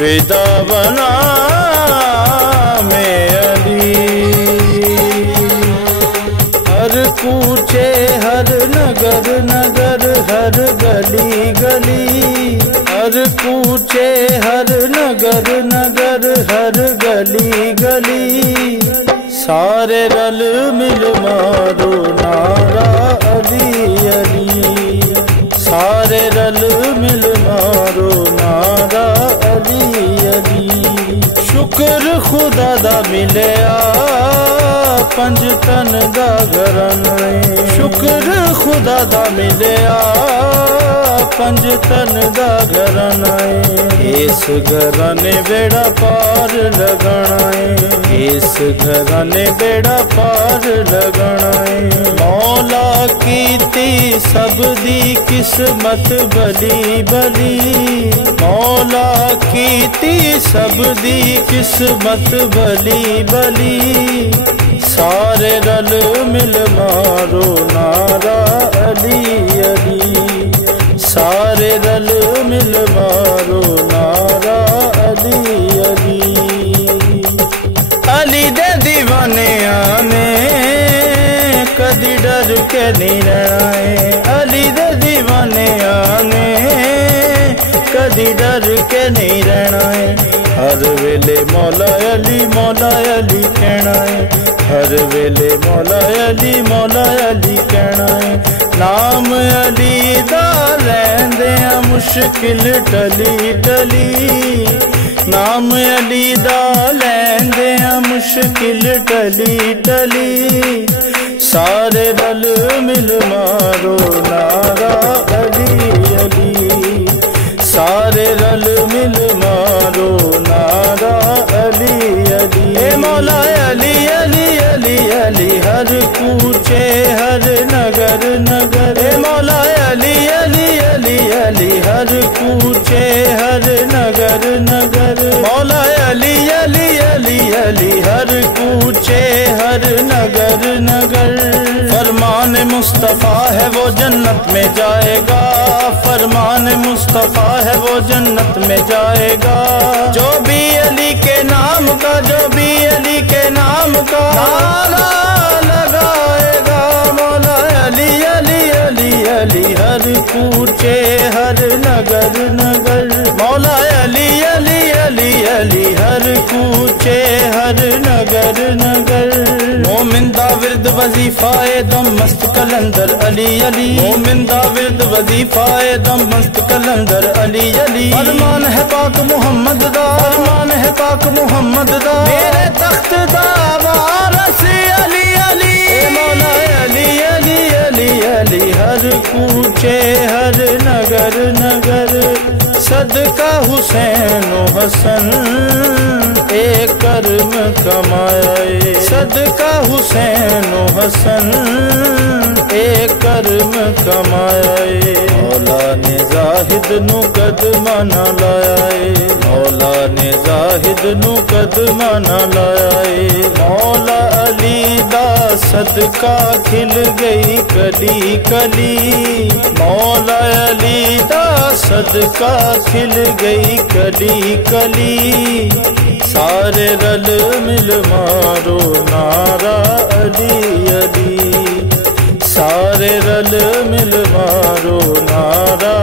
फिदा बना में अली, हर कूचे हर नगर नगर हर गली गली, हर कूचे हर नगर नगर हर गली गली, सारे रल मिल मारो नारा अली अली, सारे रल मिल मारो नारा अली अली। शुक्र खुदा दा मिले पंज तन दा घरन, शुक्र खुदा दा मिले पंज तन दा घरन, इस घरने बेड़ा पार लगना, इस घरने बेड़ा पार लगना। मौला कीती सब दी किस्मत भली भली, मौला कीती सब दी किस्मत भली भली, सारे रल मिल मारो नारा अली अली, सारे रल मिल मारो नारा अली अली। अली दे दीवाने आने कदी डर के नहीं रहना, अली दे दीवाने आने कदी डर के नहीं रहना है, हर वेले मौला अली कहना है, हर वेले मौला अली कहना है। नाम अली दा लैंदे मुश्किल टली टली, नाम अली दा लैंदे मुश्किल टली टली, सारे रल मिल मारो नारा अली अली, सारे रल मिल मारो नारा अली अली। ए मौला अली अली अली अली, हर कूचे हर नगर नगर, ए मौला अली अली अली अली, हर कूचे हर नगर नगर, मौला अली अली अली अली, हर कूचे हर नगर नगर। फरमान मुस्तफा है वो जन्नत में जाएगा, फरमान मुस्तफा है वो जन्नत में जाएगा, जो भी अली के नाम का, जो भी अली के नाम का नारा लगाएगा। मौला अली अली अली अली, हर कूचे हर नगर नगर, मौला अली अली अली अली, हर कूचे हर नगर नगर। मोमिन दा विरद वजीफाए दम मस्त कलंदर अली अली, मोमिन दा विरद वजीफाए दम मस्त कलंदर अली अली। फरमान है पाक मुहम्मद दा, फरमान है पाक मुहम्मद दा, मेरे तख्त दा वारस अली अली। मौला अली अली अली अली, हर कूचे हर नगर नगर, सदका हुसैन हसन एक कर्म कमाए, सदका हुसैन हसन एक कर्म कमाए। मौला ने जाहिद जाहिद नू कदमा ना लाया है, मौला ने जाहिद नू कदमा ना लाया है। मौला अली दा सदका खिल गई कली कली, मौला अली दा सदका खिल गई कली कली। सारे रल मिल मारो नारा अली अली, सारे रल मिल मारो नारा